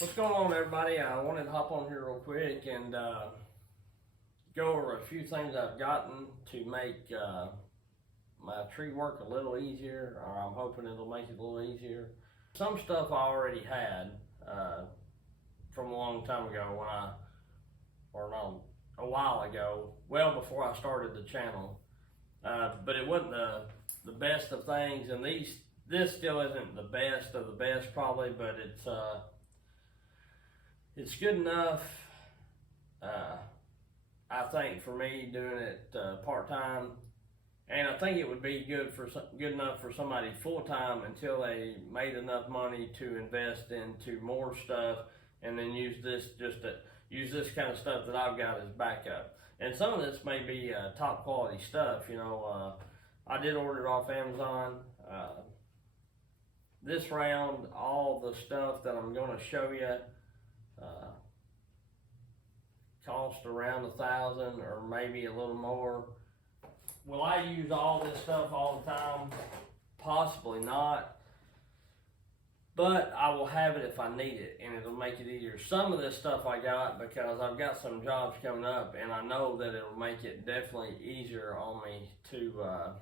What's going on, everybody? I wanted to hop on here real quick and go over a few things I've gotten to make my tree work a little easier, or I'm hoping it'll make it a little easier. Some stuff I already had from a long time ago a while ago, well before I started the channel. But it wasn't the best of things, and this still isn't the best of the best probably, but it's good enough, I think, for me doing it part-time, and I think it would be good enough for somebody full-time until they made enough money to invest into more stuff, and then use this kind of stuff that I've got as backup. And some of this may be top quality stuff. I did order it off Amazon. This round, all the stuff that I'm going to show you cost around $1,000 or maybe a little more. Will I use all this stuff all the time? Possibly not, but I will have it if I need it, and it'll make it easier. Some of this stuff I got because I've got some jobs coming up, and I know that it'll make it definitely easier on me to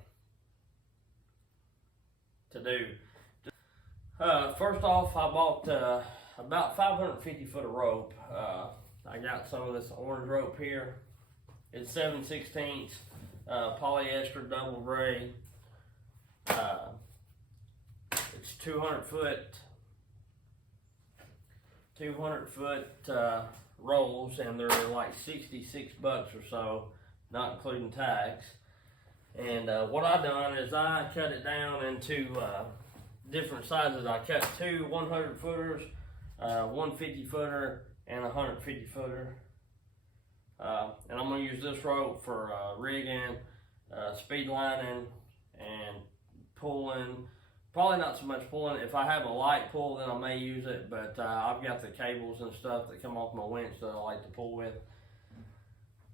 do. First off, I bought about 550 foot of rope. I got some of this orange rope here. It's 7/16 polyester double braid. It's 200 foot rolls, and they're like $66 or so, not including tax. And what I done is I cut it down into different sizes. I cut two 100 footers, 150 footer, and a 150 footer. And I'm going to use this rope for rigging, speed lining, and pulling. Probably not so much pulling. If I have a light pull, then I may use it, but I've got the cables and stuff that come off my winch that I like to pull with.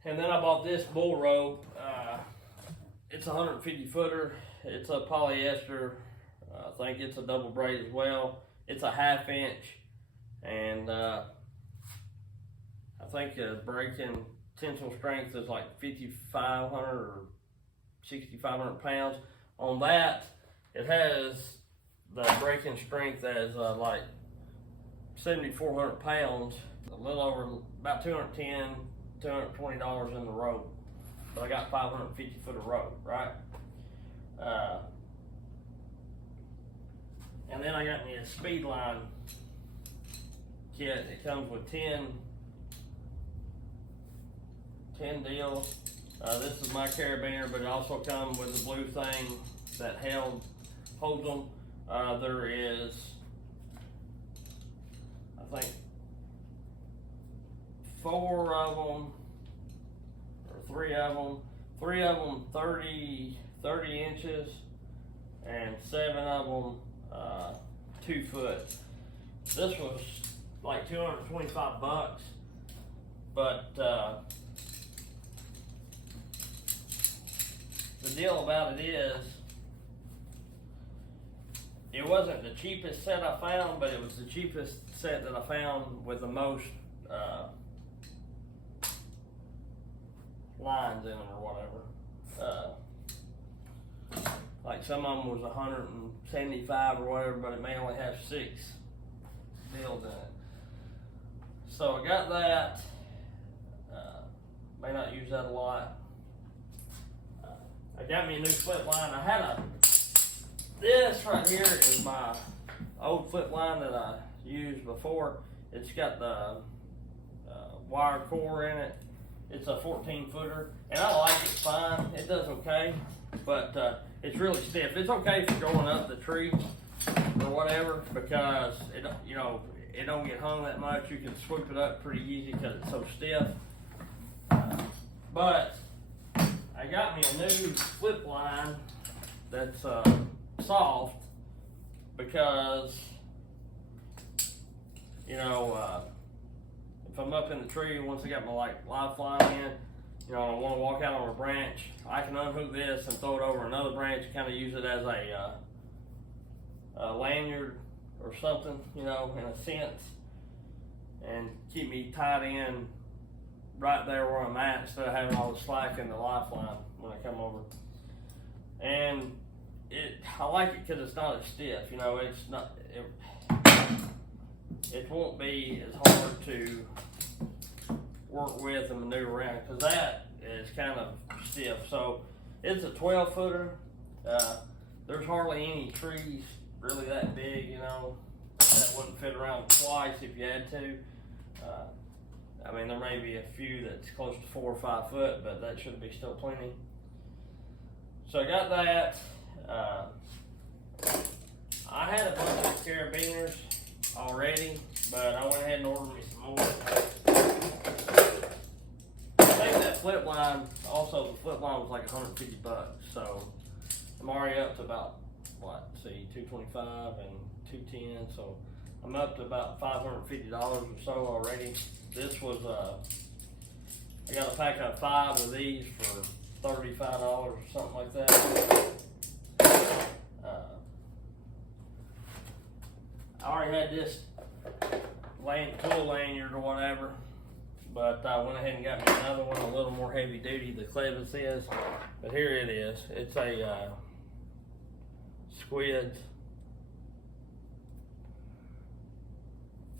And then I bought this bull rope. It's a 150 footer. It's a polyester. I think it's a double braid as well. It's a 1/2 inch, and I think the breaking tensile strength is like 5,500 or 6,500 pounds. On that, it has the breaking strength as like 7,400 pounds, a little over about $210, $220 in the rope. But I got 550 foot of rope, right? And then I got me a speed line kit. It comes with 10 deals. This is my carabiner, but it also comes with the blue thing that holds them. There is, I think, 4 of them, or 3 of them. 3 of them 30 inches, and 7 of them 2 foot. This was like $225, but the deal about it is, it wasn't the cheapest set I found, but it was the cheapest set that I found with the most lines in them or whatever. Like some of them was 175 or whatever, but it may only have 6 deals in it. So I got that. May not use that a lot. I got me a new flip line. I had this right here is my old flip line that I used before. It's got the wire core in it. It's a 14 footer, and I like it fine. It does okay, but it's really stiff. It's okay for going up the tree or whatever, because it don't get hung that much. You can swoop it up pretty easy because it's so stiff. But I got me a new flip line that's soft, because if I'm up in the tree, once I got my live fly in, I want to walk out on a branch, I can unhook this and throw it over another branch and kind of use it as a lanyard or something, in a sense. and keep me tied in right there where I'm at instead of having all the slack in the lifeline when I come over. And I like it because it's not as stiff. You know, it won't be as hard to work with and maneuver around, because that is kind of stiff. So it's a 12-footer. There's hardly any trees really that big, you know, that wouldn't fit around twice if you had to. I mean, there may be a few that's close to 4 or 5 foot, but that should be still plenty. So I got that. I had a bunch of carabiners already, but I went ahead and ordered me some more. I think that flip line, also the flip line was like $150, so I'm already up to about, $225 and $210, so I'm up to about $550 or so already. This was, I got a pack of 5 of these for $35 or something like that. I already had this tool lanyard or whatever, but I went ahead and got me another one, a little more heavy duty, the Clevis is, but here it is. It's a Squids,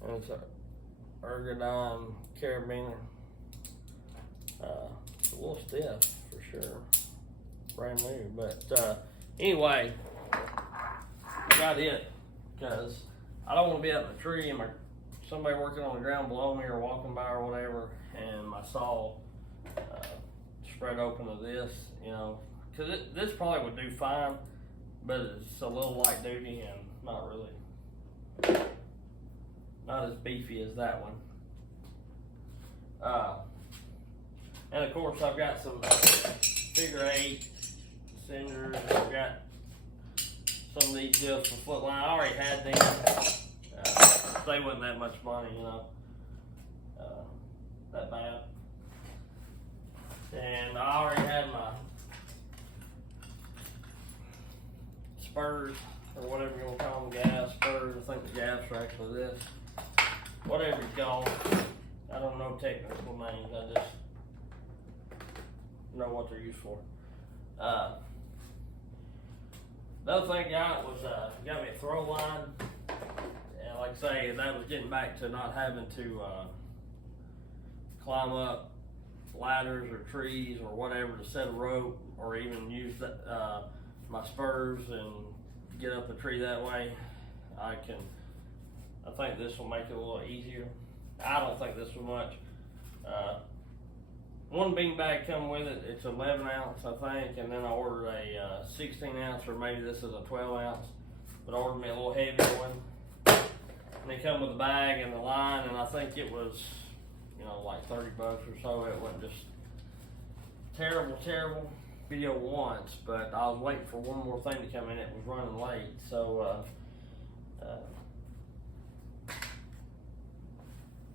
and it's a Ergodyne carabiner. It's a little stiff for sure, brand new, but anyway, I got it because I don't want to be up in a tree and somebody working on the ground below me or walking by or whatever, and my saw spread open to this, you know, because this probably would do fine, but it's a little light duty and not as beefy as that one. And of course I've got some figure 8 cinders. I've got some of these deals for foot line. I already had them. They wasn't that much money, you know, that bad. And I already had my spurs, or whatever you want to call them, gas spurs. I think the gas are actually this. Whatever you call them. I don't know technical names. I just know what they're used for. Another thing I got was got me a throw line. And like I say, that was getting back to not having to climb up ladders or trees or whatever to set a rope, or even use my spurs and get up the tree that way. I think this will make it a little easier. I don't think this was much. One bean bag come with it. It's 11 ounce, I think, and then I ordered a 16 ounce, or maybe this is a 12 ounce, but I ordered me a little heavier one. And they come with a bag and the line, and I think it was, you know, like $30 or so. It wasn't just terrible video once, but I was waiting for one more thing to come in. It was running late, so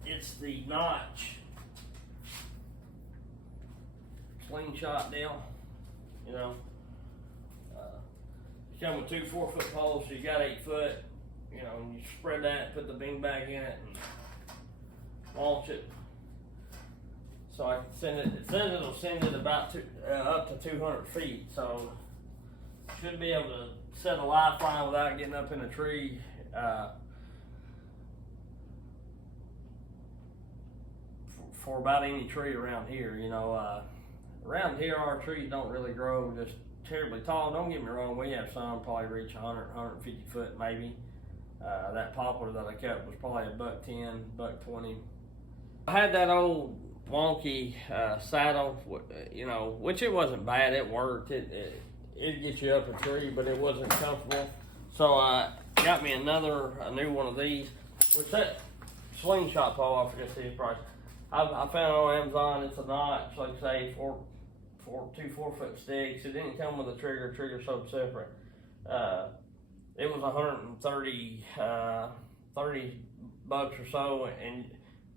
it's the Notch slingshot deal. You know, you come with 2 4-foot poles, so you got 8 foot. You know, and you spread that, put the bean bag in it, and launch it. So I can send it. It says it'll send it about up to 200 feet. So should be able to set a lifeline without getting up in a tree. For about any tree around here, you know, around here our trees don't really grow just terribly tall. Don't get me wrong, we have some probably reach 100, 150 foot maybe. That poplar that I cut was probably $110, $120. I had that old wonky saddle, you know, which it wasn't bad. It worked. It gets you up a tree, but it wasn't comfortable. So I got me a new one of these. Which that slingshot pole, I forget the price. I found it on Amazon. It's a Notch, like I say, 2 4-foot sticks. It didn't come with a trigger. Trigger sold separate. It was $130 $30 or so, and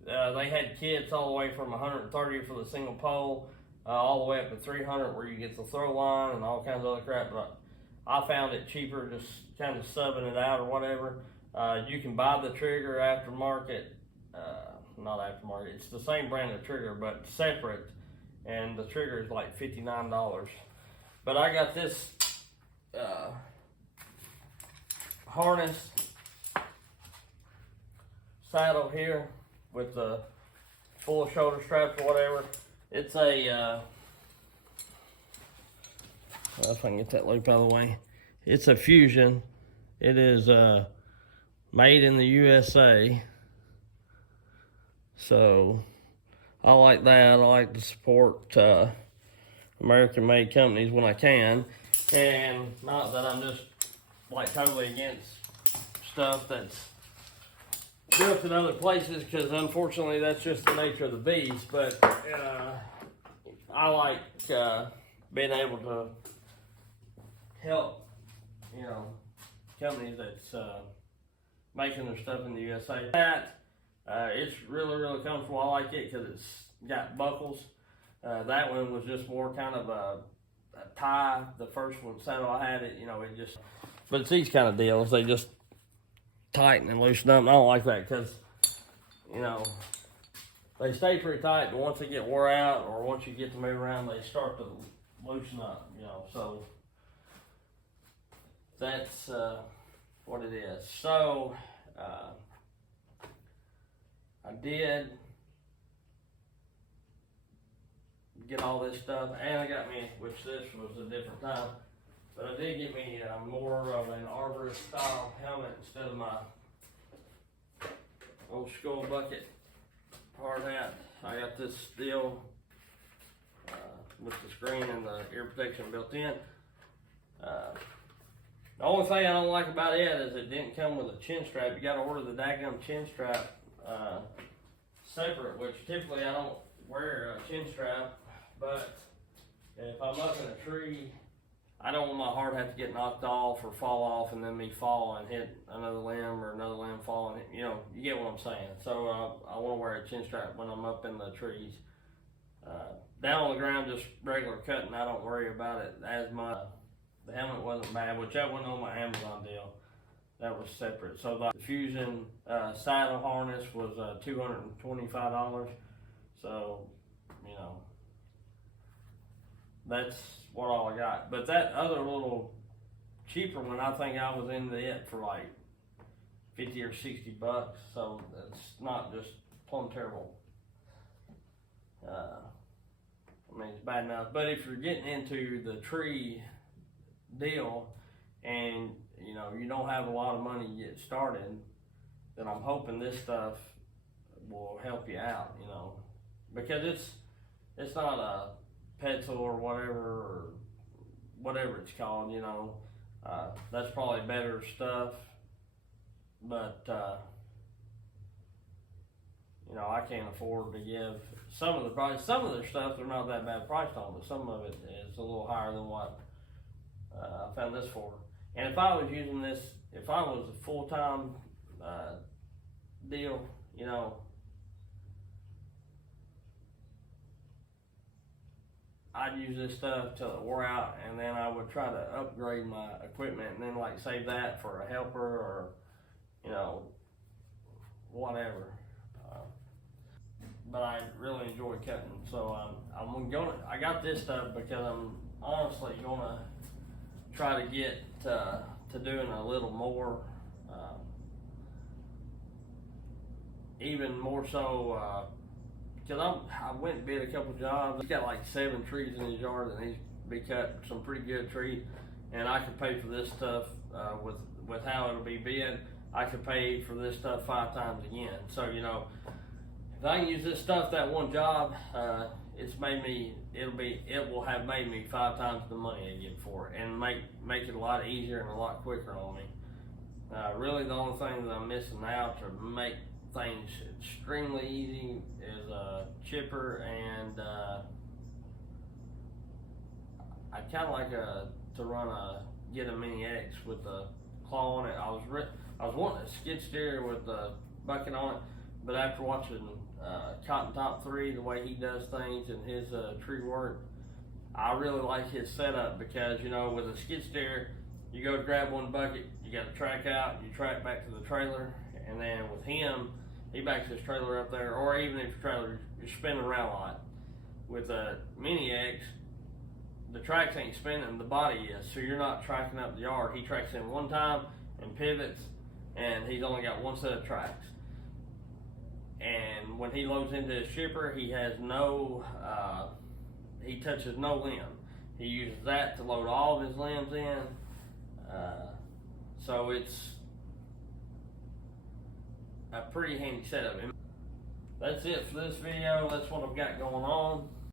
they had kits all the way from $130 for the single pole, all the way up to $300 where you get the throw line and all kinds of other crap. But I found it cheaper just kind of subbing it out or whatever. You can buy the trigger aftermarket not aftermarket. It's the same brand of trigger, but separate, and the trigger is like $59. But I got this harness saddle here with the full shoulder straps or whatever. It's a if I can get that loop out of the way. It's a Fusion. It is made in the USA. So I like that. I like to support American-made companies when I can, and not that I'm just like totally against stuff that's built in other places, because unfortunately that's just the nature of the beast. But I like being able to help, you know, companies that's making their stuff in the USA. That it's really comfortable. I like it because it's got buckles. That one was just more kind of a tie. The first one saddle I had it, you know, it just. But it's these kind of deals. They just tighten and loosen up. And I don't like that because, you know, they stay pretty tight, but once they get wore out or once you get to move around, they start to loosen up. You know, so that's what it is. So I did get all this stuff, and I got me, which this was a different time, but I did get me more of an arborist style helmet instead of my old skull bucket hard hat. I got this deal with the screen and the ear protection built in. The only thing I don't like about it is it didn't come with a chin strap. You got to order the daggum chin strap separate, which typically I don't wear a chin strap, but if I'm up in a tree, I don't want my hard hat to get knocked off or fall off and then me fall and hit another limb or another limb fall, and you know, you get what I'm saying. So I want to wear a chin strap when I'm up in the trees. Down on the ground, just regular cutting, I don't worry about it as much. The helmet wasn't bad, which that wasn't on my Amazon deal. That was separate. So the Fusion saddle harness was $225. So, you know, that's what all I got. But that other little cheaper one, I think I was into it for like 50 or 60 bucks. So it's not just plumb terrible. I mean, it's bad enough. But if you're getting into the tree deal and you know you don't have a lot of money to get started, then I'm hoping this stuff will help you out, you know, because it's not a Petzl or whatever it's called, you know. That's probably better stuff, but you know, I can't afford to give some of the price. Some of their stuff they're not that bad priced on, but some of it is a little higher than what I found this for. And if I was using this, if I was a full-time deal, you know, I'd use this stuff till it wore out, and then I would try to upgrade my equipment and then like save that for a helper or, you know, whatever. But I really enjoy cutting, so I got this stuff because I'm honestly gonna try to get to doing a little more, even more so, because I went and bid a couple jobs. He's got like 7 trees in his yard that needs to be cut, some pretty good trees, and I could pay for this stuff with how it'll be bid. I could pay for this stuff 5 times again. So, you know, if I can use this stuff that one job, it will have made me 5 times the money I get for it, and make it a lot easier and a lot quicker on me. Really, the only thing that I'm missing out to make things extremely easy is a chipper, and I kind of like to get a Mini X with the claw on it. I was wanting a skid steer with the bucket on it, but after watching Cotton Top 3, the way he does things and his tree work, I really like his setup, because, you know, with a skid steer, you go to grab one bucket, you got to track out, you track back to the trailer, and then with him, he backs his trailer up there, or even if your trailer is spinning around a lot. With a Mini X, the tracks ain't spinning, the body is, so you're not tracking up the yard. He tracks in one time and pivots, and he's only got one set of tracks. And when he loads into his shipper, he has no, he touches no limb. He uses that to load all of his limbs in. So it's a pretty handy setup. That's it for this video. That's what I've got going on.